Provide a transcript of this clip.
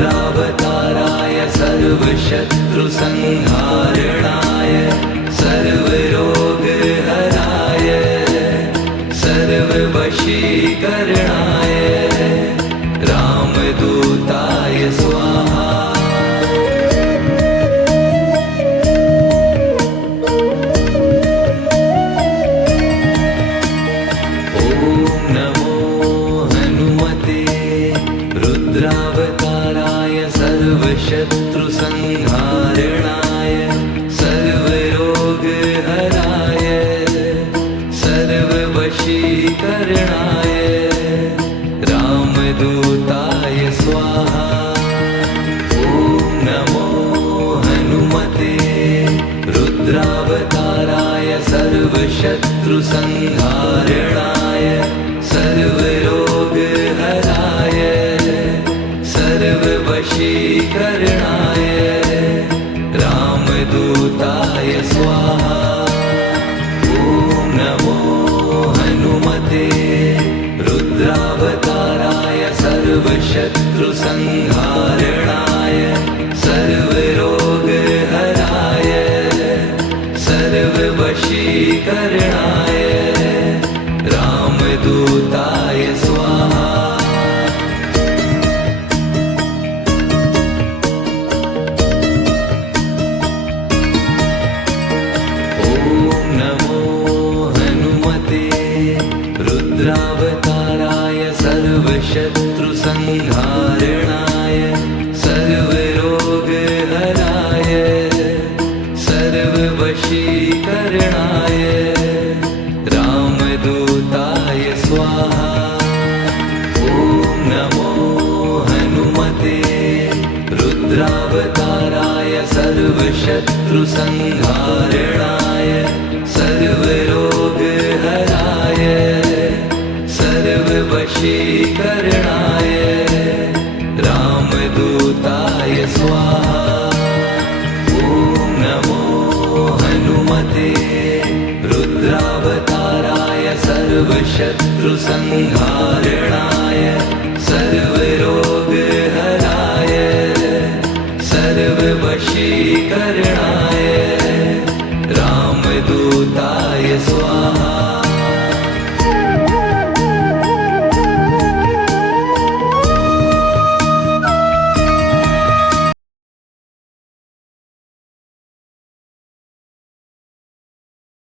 रुद्रावताराय सर्वशत्रुसंहारणाय सर्वरोगहराय सर्ववशीकरणाय रामदूताय स्वाहा। रुद्रावताराय सर्वशत्रुसंहारणाय सर्वरोगहराय सर्ववशीकरणाय रामदूताय स्वाहा। ॐ नमो हनुमते रुद्रावताराय सर्वशत्रुसंहारणाय सर्वरोगहराय सर्ववशीकरणाय रामदूताय स्वाहा। ॐ नमो हनुमते रुद्रावताराय सर्वशत्रुसंहारणाय सर्वरोगहराय सर्ववशीकरणाय रामदूताय स्वाहा। रुद्रावताराय सर्वशत्रुसंहारणाय सर्वरोगहराय सर्ववशीकरणाय रामदूताय स्वाहा। ॐ नमो हनुमते रुद्रावताराय सर्वशत्रुसंहारणाय सर्वरोगहराय सर्ववशीकरणाय रामदूताय स्वाहा। ॐ नमो हनुमते रुद्रावताराय सर्वशत्रुसंहारणाय सर्व